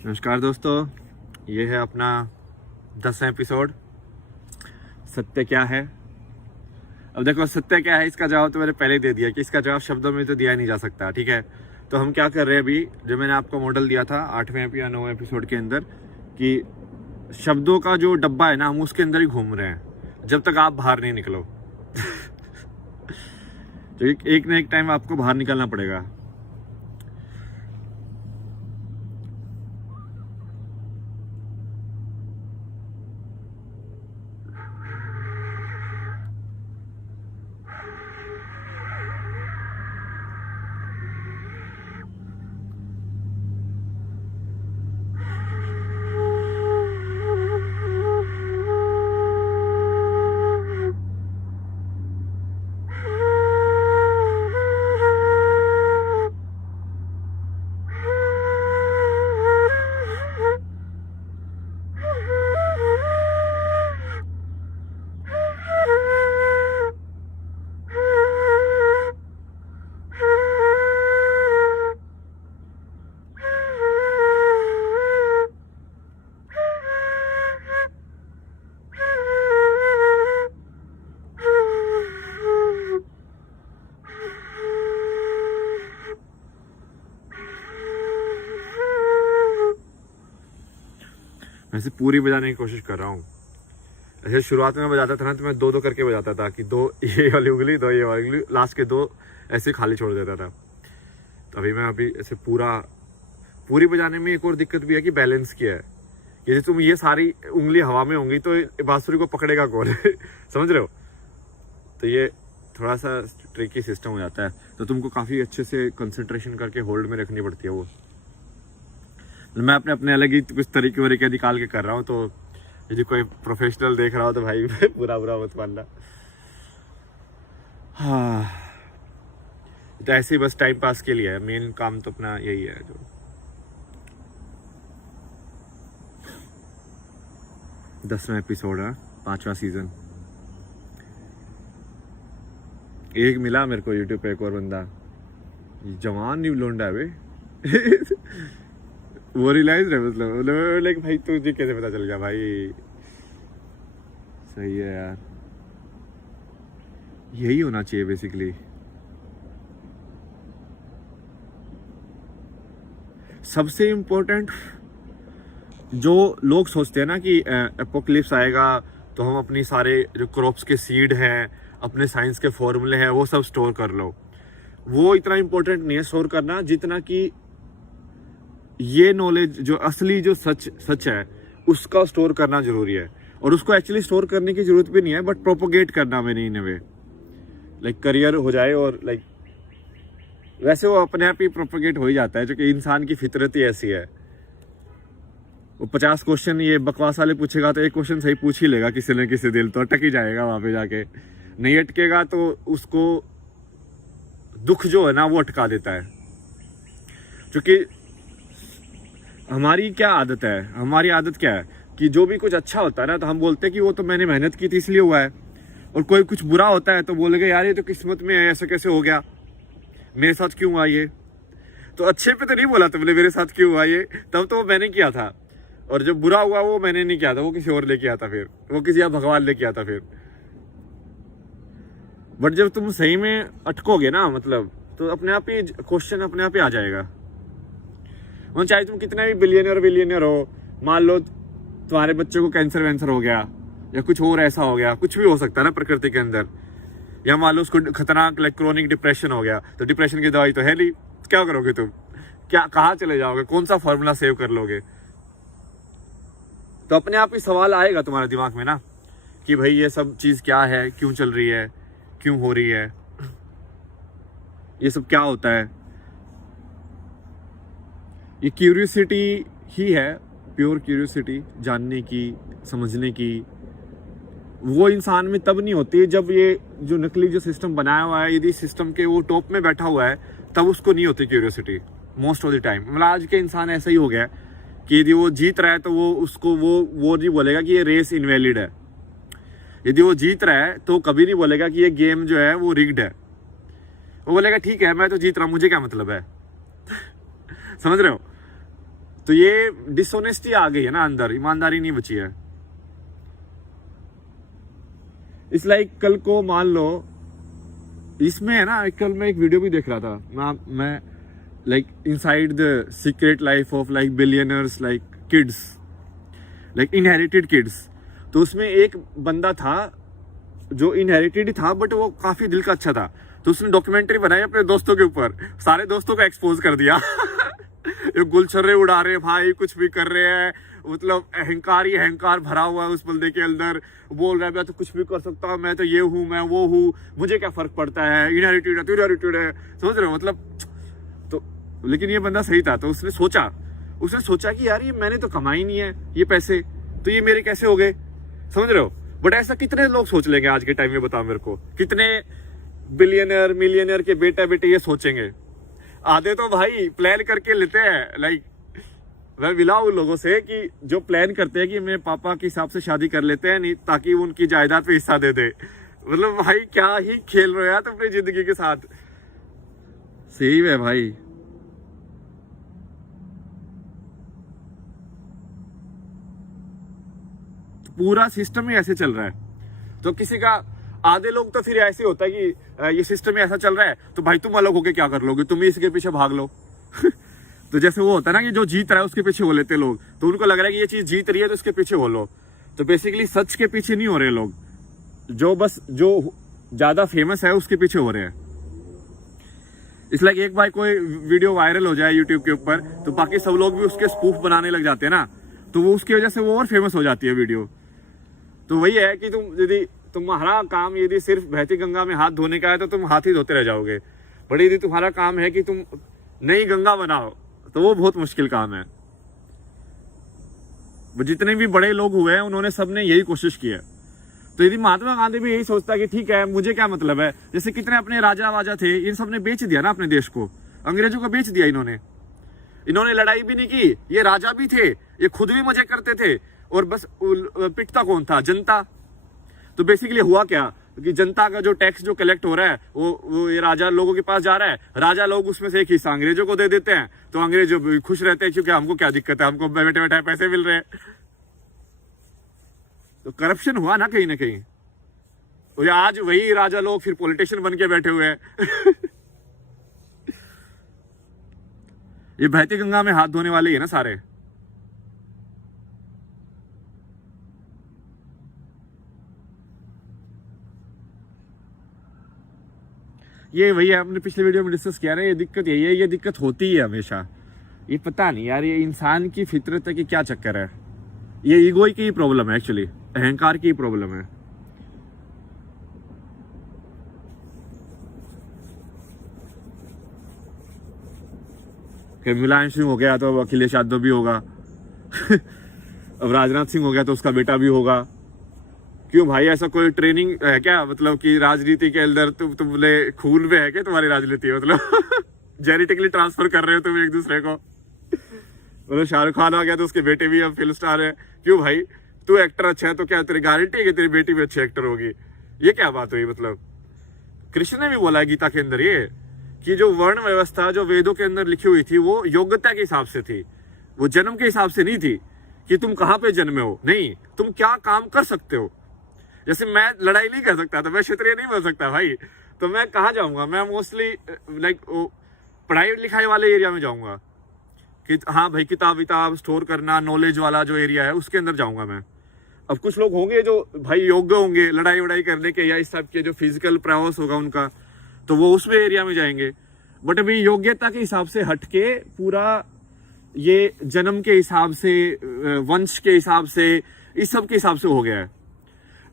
नमस्कार दोस्तों, ये है अपना 10वां एपिसोड। सत्य क्या है। अब देखो, सत्य क्या है इसका जवाब तो मैंने पहले ही दे दिया कि इसका जवाब शब्दों में तो दिया नहीं जा सकता। ठीक है, तो हम क्या कर रहे हैं अभी, जो मैंने आपको मॉडल दिया था 8वें या 9वें एपिसोड के अंदर, कि शब्दों का जो डब्बा है ना, हम उसके अंदर ही घूम रहे हैं जब तक आप बाहर नहीं निकलो। तो एक ना एक टाइम आपको बाहर निकलना पड़ेगा। वैसे पूरी बजाने की कोशिश कर रहा हूँ। ऐसे शुरुआत में बजाता था ना, तो मैं दो दो करके बजाता था कि दो ये वाली उंगली, दो ये वाली उंगली, लास्ट के दो ऐसे खाली छोड़ देता था। तो अभी ऐसे पूरी बजाने में एक और दिक्कत भी है कि बैलेंस की है। यदि तुम ये सारी उंगली हवा में होंगी तो बांसुरी को पकड़ेगा कौन। समझ रहे हो। तो ये थोड़ा सा ट्रिकी सिस्टम हो जाता है, तो तुमको काफ़ी अच्छे से कंसंट्रेशन करके होल्ड में रखनी पड़ती है वो। मैं अपने अलग ही कुछ तरीके निकाल के कर रहा हूँ, तो यदि कोई प्रोफेशनल देख रहा हो तो भाई बुरा मत मानना। हाँ, तो ऐसे ही बस टाइम पास के लिए है। मेन काम तो अपना यही है। जो 10वां एपिसोड है, 5वां सीजन। एक मिला मेरे को यूट्यूब पे, एक और बंदा, जवान नहीं लोंडा है बे। वो रियलाइज है, मतलब लाइक भाई तुझे कैसे पता चल गया भाई। सही है यार, यही होना चाहिए बेसिकली। सबसे इम्पोर्टेंट जो लोग सोचते हैं ना कि एपोक्लिप्स आएगा तो हम अपनी सारे जो क्रॉप्स के सीड हैं, अपने साइंस के फॉर्मूले हैं, वो सब स्टोर कर लो। वो इतना इम्पोर्टेंट नहीं है स्टोर करना, जितना कि ये नॉलेज जो असली जो सच है उसका स्टोर करना जरूरी है। और उसको एक्चुअली स्टोर करने की जरूरत भी नहीं है, बट प्रोपोगेट करना मैंने इन वे लाइक करियर हो जाए। और लाइक वैसे वो अपने आप ही प्रोपोगेट हो ही जाता है, जो कि इंसान की फितरत ही ऐसी है। वो 50 क्वेश्चन ये बकवास वाले पूछेगा तो एक क्वेश्चन सही पूछ ही लेगा किसी न किसी दिल, तो अटक ही जाएगा वहां पे जाके। नहीं अटकेगा तो उसको दुख जो है ना वो अटका देता है। क्योंकि हमारी क्या आदत है, हमारी आदत क्या है कि जो भी कुछ अच्छा होता है ना, तो हम बोलते हैं कि वो तो मैंने मेहनत की थी इसलिए हुआ है। और कोई कुछ बुरा होता है तो बोलेंगे यार ये तो किस्मत में है, ऐसा कैसे हो गया, मेरे साथ क्यों हुआ ये। तो अच्छे पे तो नहीं बोला तुमने मेरे साथ क्यों हुआ ये, तब तो वो मैंने किया था। और जो बुरा हुआ वो मैंने नहीं किया था, वो किसी और लेके आता, फिर वो किसी भगवान लेके आता फिर। बट जब तुम सही में अटकोगे ना, मतलब तो अपने आप ही क्वेश्चन अपने आप ही आ जाएगा। और चाहे तुम कितना भी बिलियनियर हो, मान लो तुम्हारे बच्चे को कैंसर वैंसर हो गया या कुछ और ऐसा हो गया, कुछ भी हो सकता है ना प्रकृति के अंदर। या मान लो उसको खतरनाक लाइक क्रोनिक डिप्रेशन हो गया, तो डिप्रेशन की दवाई तो है नहीं, क्या करोगे तुम, क्या कहाँ चले जाओगे, कौन सा फॉर्मूला सेव कर लोगे। तो अपने आप ही सवाल आएगा तुम्हारे दिमाग में ना कि भाई ये सब चीज क्या है, क्यों चल रही है, क्यों हो रही है, ये सब क्या होता है। ये क्यूरियोसिटी ही है, प्योर क्यूरियोसिटी, जानने की, समझने की। वो इंसान में तब नहीं होती जब ये जो नकली जो सिस्टम बनाया हुआ है, यदि सिस्टम के वो टॉप में बैठा हुआ है, तब उसको नहीं होती curiosity most of the time. मतलब आज के इंसान ऐसा ही हो गया है कि यदि वो जीत रहा है तो वो उसको वो नहीं बोलेगा कि ये रेस इनवैलिड है। यदि वो जीत रहा है तो कभी नहीं बोलेगा कि ये गेम जो है वो रिग्ड है। वो बोलेगा ठीक है मैं तो जीत रहा हूँ, मुझे क्या मतलब है। समझ रहे हो। तो ये डिसऑनेस्टी आ गई है ना अंदर, ईमानदारी नहीं बची है। इस लाइक कल को मान लो इसमें है ना, कल मैं एक वीडियो भी देख रहा था मैं like inside the secret life of like billionaires like kids, like inherited kids. तो उसमें एक बंदा था जो इनहेरिटेड ही था बट वो काफी दिल का अच्छा था, तो उसने डॉक्यूमेंट्री बनाई अपने दोस्तों के ऊपर, सारे दोस्तों को एक्सपोज कर दिया ये गुलछर्रे उड़ा रहे भाई, कुछ भी कर रहे हैं, मतलब अहंकार ही अहंकार भरा हुआ है उस बंदे के अंदर। बोल रहा है मैं तो कुछ भी कर सकता हूँ, मैं तो ये हूँ, मैं वो हूँ, मुझे क्या फर्क पड़ता है, इनहेरिटेड है तो इनहेरिटेड है, समझ रहे हो मतलब। तो लेकिन ये बंदा सही था, तो उसने सोचा कि यार ये मैंने तो कमाई नहीं है ये पैसे, तो ये मेरे कैसे हो गए, समझ रहे हो। बट ऐसा कितने लोग सोच लेंगे आज के टाइम में, बताओ मेरे को, कितने बिलियनर मिलियनर के बेटा बेटे ये सोचेंगे। आधे तो भाई प्लान करके लेते हैं, लाइक मैं मिला उन लोगों से कि जो प्लान करते हैं कि मेरे पापा के हिसाब से शादी कर लेते हैं, नहीं ताकि वो उनकी जायदाद पे हिस्सा दे दे। मतलब भाई क्या ही खेल रहे हो तुम अपनी जिंदगी के साथ, सही है भाई। पूरा सिस्टम ही ऐसे चल रहा है। तो किसी का आधे लोग तो फिर ऐसे होता है कि ये सिस्टम ही ऐसा चल रहा है तो भाई तुम अलग होके क्या कर लोगे, तुम ही इसके पीछे भाग लो तो जैसे वो होता है ना कि जो जीत रहा है उसके पीछे हो लेते लोग, तो उनको लग रहा है कि ये चीज जीत रही है तो उसके पीछे हो लो। तो बेसिकली सच के पीछे नहीं हो रहे लोग, जो ज्यादा फेमस है उसके पीछे हो रहे हैं। इसलिए एक भाई कोई वीडियो वायरल हो जाए यूट्यूब के ऊपर तो बाकी सब लोग भी उसके स्पूफ बनाने लग जाते हैं ना, तो वो उसकी वजह से वो और फेमस हो जाती है वीडियो। तो वही है कि तुम्हारा काम यदि सिर्फ बहती गंगा में हाथ धोने का है तो तुम हाथ ही धोते रह जाओगे, बट यदि तुम्हारा काम है कि तुम नई गंगा बनाओ तो वो बहुत मुश्किल काम है। वो जितने भी बड़े लोग हुए हैं उन्होंने सबने यही कोशिश की है। तो यदि महात्मा गांधी भी यही सोचता कि ठीक है मुझे क्या मतलब है, जैसे कितने अपने राजा वाजा थे, इन सब ने बेच दिया ना अपने देश को, अंग्रेजों को बेच दिया इन्होंने लड़ाई भी नहीं की, ये राजा भी थे, ये खुद भी मजे करते थे और बस पिटता कौन था, जनता। तो बेसिकली हुआ क्या कि जनता का जो टैक्स जो कलेक्ट हो रहा है वो ये राजा लोगों के पास जा रहा है, राजा लोग उसमें से एक हिस्सा अंग्रेजों को दे देते हैं, तो अंग्रेज खुश रहते हैं क्योंकि हमको क्या दिक्कत है, हमको बैठे बैठे पैसे मिल रहे हैं। तो करप्शन हुआ ना कहीं और आज वही राजा लोग फिर पॉलिटिशियन बन के बैठे हुए हैं ये बहती गंगा में हाथ धोने वाले ही है ना सारे। ये वही है, हमने पिछले वीडियो में डिस्कस किया ना, ये दिक्कत यही है, ये दिक्कत होती है हमेशा। ये पता नहीं यार, ये इंसान की फितरत है कि क्या चक्कर है, ये ईगो की ही प्रॉब्लम है, एक्चुअली अहंकार की ही प्रॉब्लम है। मुलायम सिंह हो गया तो अब अखिलेश यादव भी होगा अब राजनाथ सिंह हो गया तो उसका बेटा भी होगा। क्यों भाई, ऐसा कोई ट्रेनिंग है क्या, मतलब कि राजनीति के अंदर तुमने खून में है क्या तुम्हारी राजनीति, मतलब जेनेटिकली ट्रांसफर कर रहे हो तुम एक दूसरे को। मतलब शाहरुख खान आ गया तो उसके बेटे भी अब फिल्म स्टार है। क्यों भाई, तू एक्टर अच्छा है तो क्या तेरी गारंटी है कि तेरी बेटी भी अच्छी एक्टर होगी? ये क्या बात हुई? मतलब कृष्ण ने भी बोला है गीता के अंदर ये कि जो वर्ण व्यवस्था जो वेदों के अंदर लिखी हुई थी वो योग्यता के हिसाब से थी, वो जन्म के हिसाब से नहीं थी कि तुम कहाँ पे जन्मे हो, नहीं तुम क्या काम कर सकते हो। जैसे मैं लड़ाई नहीं कर सकता तो मैं क्षत्रिय नहीं बन सकता भाई, तो मैं कहाँ जाऊंगा, मैं मोस्टली लाइक पढ़ाई लिखाई वाले एरिया में जाऊंगा कि हाँ भाई किताब विताब स्टोर करना, नॉलेज वाला जो एरिया है उसके अंदर जाऊंगा मैं। अब कुछ लोग होंगे जो भाई योग्य होंगे लड़ाई वड़ाई करने के या इस टाइप के जो फिजिकल प्रयास होगा उनका, तो वो उसमें एरिया में जाएंगे। बट अभी योग्यता के हिसाब से हटके पूरा ये जन्म के हिसाब से, वंश के हिसाब से, इस सब के हिसाब से हो गया है।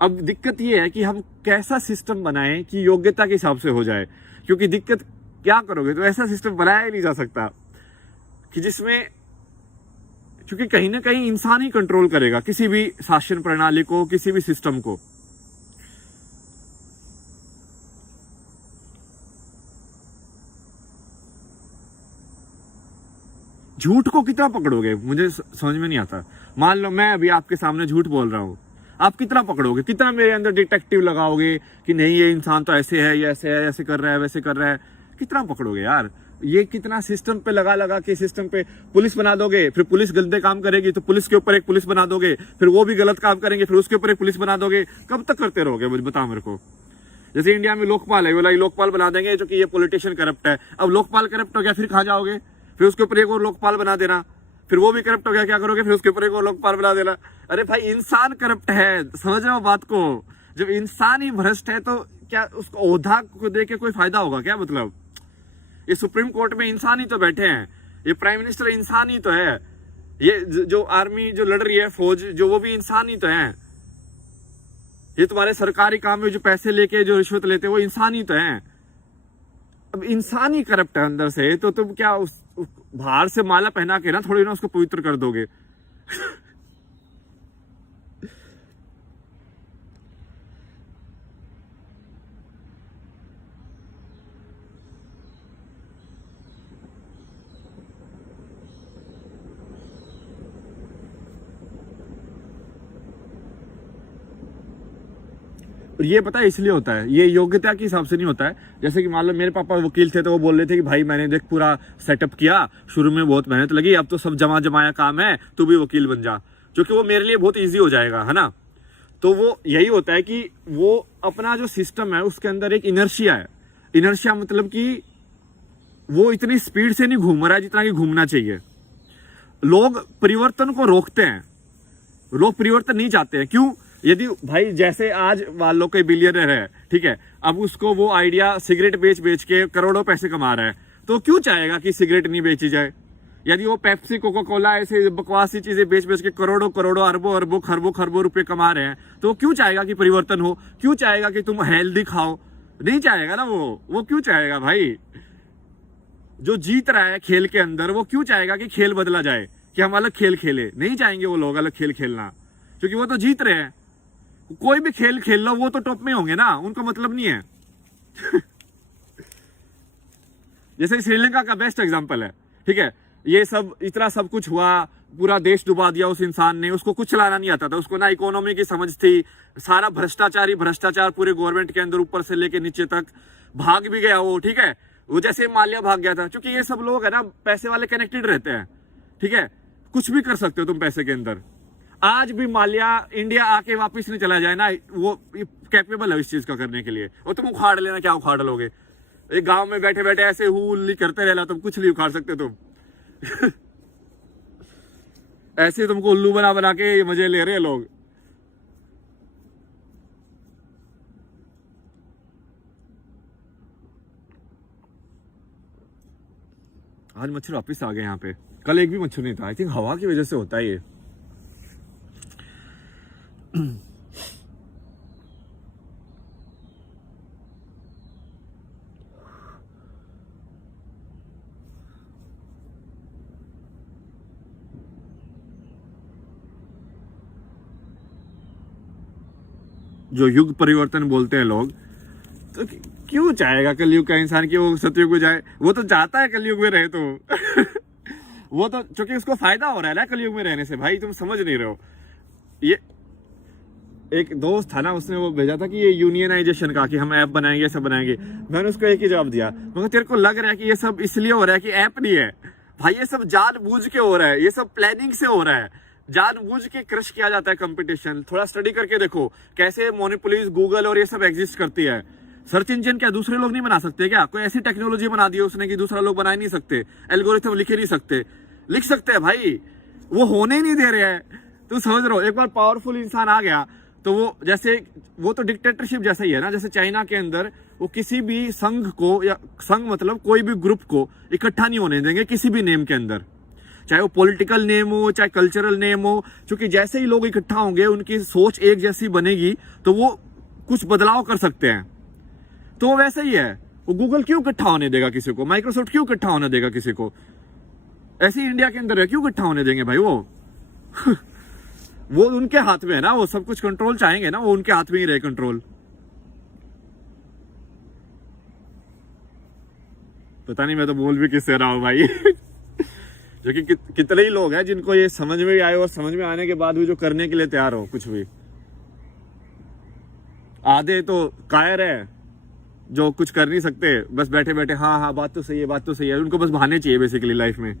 अब दिक्कत ये है कि हम कैसा सिस्टम बनाएं कि योग्यता के हिसाब से हो जाए, क्योंकि दिक्कत क्या करोगे तो ऐसा सिस्टम बनाया ही नहीं जा सकता कि जिसमें, क्योंकि कहीं ना कहीं इंसान ही कंट्रोल करेगा किसी भी शासन प्रणाली को, किसी भी सिस्टम को। झूठ को कितना पकड़ोगे मुझे समझ में नहीं आता। मान लो मैं अभी आपके सामने झूठ बोल रहा हूं, आप कितना पकड़ोगे, कितना मेरे अंदर डिटेक्टिव लगाओगे कि नहीं ये इंसान तो ऐसे है, ये ऐसे है, ऐसे कर रहा है, वैसे कर रहा है, कितना पकड़ोगे यार? ये कितना सिस्टम पे लगा लगा के सिस्टम पे पुलिस बना दोगे, फिर पुलिस गलत काम करेगी तो पुलिस के ऊपर एक पुलिस बना दोगे, फिर वो भी गलत काम करेंगे फिर उसके ऊपर एक पुलिस बना दोगे। कब तक करते रहोगे मुझे बताओ मेरे को। जैसे इंडिया में लोकपाल है, बोला लोकपाल बना देंगे जो कि ये पॉलिटिशियन करप्ट है। अब लोकपाल करप्ट हो गया फिर कहाँ जाओगे, फिर उसके ऊपर एक और लोकपाल बना देना, फिर वो भी करप्ट हो गया क्या करोगे, फिर उसके ऊपर एक और लोकपाल बना देना। अरे भाई इंसान करप्ट है, समझ रहे हो बात को। जब इंसान ही भ्रष्ट है तो क्या उसको ओहदा को दे के कोई फायदा होगा क्या? मतलब ये सुप्रीम कोर्ट में इंसान ही तो बैठे हैं, ये प्राइम मिनिस्टर इंसान ही तो है, ये जो आर्मी जो लड़ रही है फौज जो वो भी इंसान ही तो है, ये तुम्हारे सरकारी काम में जो पैसे लेके जो रिश्वत लेते हैं वो इंसान ही तो है। अब इंसान ही करप्ट है अंदर से, तो तुम क्या उस बाहर से माला पहना के ना थोड़ी ना उसको पवित्र कर दोगे। और ये पता है इसलिए होता है, ये योग्यता के हिसाब से नहीं होता है। जैसे कि मान लो मेरे पापा वकील थे तो वो बोल रहे थे कि भाई मैंने देख पूरा सेटअप किया, शुरू में बहुत मेहनत लगी, अब तो सब जमा जमाया काम है, तू भी वकील बन जा, क्योंकि वो मेरे लिए बहुत ईजी हो जाएगा, है ना। तो वो यही होता है कि वो अपना जो सिस्टम है उसके अंदर एक इनर्शिया है। इनर्शिया मतलब कि वो इतनी स्पीड से नहीं घूम रहा है जितना कि घूमना चाहिए। लोग परिवर्तन को रोकते हैं, लोग परिवर्तन नहीं चाहते हैं। क्यों? यदि भाई जैसे आज मान लो कोई बिलियनर है, ठीक है, अब उसको वो आइडिया सिगरेट बेच बेच के करोड़ों पैसे कमा रहा है, तो क्यों चाहेगा कि सिगरेट नहीं बेची जाए? यदि वो पेप्सी कोका कोला ऐसे बकवासी चीजें बेच बेच के करोड़ों करोड़ों अरबों अरबों खरबों खरबों रुपए कमा रहे हैं, तो वो क्यों चाहेगा कि परिवर्तन हो? क्यों चाहेगा कि तुम हेल्दी खाओ? नहीं चाहेगा ना वो क्यों चाहेगा भाई? जो जीत रहा है खेल के अंदर वो क्यों चाहेगा कि खेल बदला जाए, कि हम अलग खेल खेले? नहीं चाहेंगे वो लोग अलग खेल खेलना, क्योंकि वो तो जीत रहे हैं। कोई भी खेल खेल लो वो तो टॉप में होंगे ना, उनको मतलब नहीं है। जैसे श्रीलंका का बेस्ट एग्जांपल है, ठीक है, ये सब इतना सब कुछ हुआ, पूरा देश डुबा दिया उस इंसान ने, उसको कुछ चलाना नहीं आता था, उसको ना इकोनॉमी की समझ थी, सारा भ्रष्टाचार पूरे गवर्नमेंट के अंदर ऊपर से लेके नीचे तक, भाग भी गया वो, ठीक है, वो जैसे माल्या भाग गया था, क्योंकि ये सब लोग है ना पैसे वाले कनेक्टेड रहते हैं, ठीक है, कुछ भी कर सकते हो तुम पैसे के अंदर। आज भी माल्या इंडिया आके वापस नहीं चला जाए ना, वो कैपेबल है इस चीज का करने के लिए। और तुम उखाड़ लेना, क्या उखाड़ लोगे? एक गांव में बैठे बैठे ऐसे हुल्ली करते रहना, तुम कुछ नहीं उखाड़ सकते तुम। ऐसे तुमको उल्लू बना बना के मजे ले रहे हैं लोग। आज मच्छर वापस आ गए यहाँ पे, कल एक भी मच्छर नहीं था। आई थिंक हवा की वजह से होता है ये। जो युग परिवर्तन बोलते हैं लोग, तो क्यों चाहेगा कलयुग का इंसान कि वो सतयुग में जाए? वो तो चाहता है कलयुग में रहे तो। वो तो क्योंकि उसको फायदा हो रहा है ना कलयुग में रहने से। भाई तुम समझ नहीं रहे हो। ये एक दोस्त था ना, उसने वो भेजा था कि ये यूनियनाइजेशन का, कि हम ऐप बनाएंगे, सब बनाएंगे। मैंने उसको एक ही जवाब दिया, मगर तेरे को लग रहा है कि ये सब इसलिए हो रहा है कि ऐप नहीं है भाई, ये सब जानबूझ के हो रहा है, ये सब प्लानिंग से हो रहा है, जानबूझ के क्रश किया जाता है कंपटीशन। थोड़ा स्टडी करके देखो कैसे मोनोपोलीज गूगल और ये सब एग्जिस्ट करती है। सर्च इंजन क्या दूसरे लोग नहीं बना सकते क्या? कोई ऐसी टेक्नोलॉजी बना दी उसने कि दूसरा लोग बना ही नहीं सकते? एल्गोरिथम लिख ही नहीं सकते? लिख सकते हैं भाई, वो होने ही नहीं दे रहे हैं। तो समझ रहे हो, एक बार पावरफुल इंसान आ गया तो वो जैसे वो तो डिक्टेटरशिप जैसा ही है ना। जैसे चाइना के अंदर वो किसी भी संघ को, या संघ मतलब कोई भी ग्रुप को इकट्ठा नहीं होने देंगे किसी भी नेम के अंदर, चाहे वो पॉलिटिकल नेम हो चाहे कल्चरल नेम हो, क्योंकि जैसे ही लोग इकट्ठा होंगे उनकी सोच एक जैसी बनेगी तो वो कुछ बदलाव कर सकते हैं। तो वो वैसे ही है, वो गूगल क्यों इकट्ठा होने देगा किसी को? माइक्रोसॉफ्ट क्यों इकट्ठा होने देगा किसी को? ऐसे ही इंडिया के अंदर है, क्यों इकट्ठा होने देंगे भाई वो? वो उनके हाथ में है ना, वो सब कुछ कंट्रोल चाहेंगे ना, वो उनके हाथ में ही रहे कंट्रोल। पता नहीं मैं तो बोल भी किससे रहा हूं भाई। जो कि कितने ही लोग हैं जिनको ये समझ में भी आए और समझ में आने के बाद भी जो करने के लिए तैयार हो कुछ भी। आधे तो कायर है, जो कुछ कर नहीं सकते, बस बैठे बैठे हाँ हाँ बात तो सही है, बात तो सही है, उनको बस बहाने चाहिए बेसिकली लाइफ में।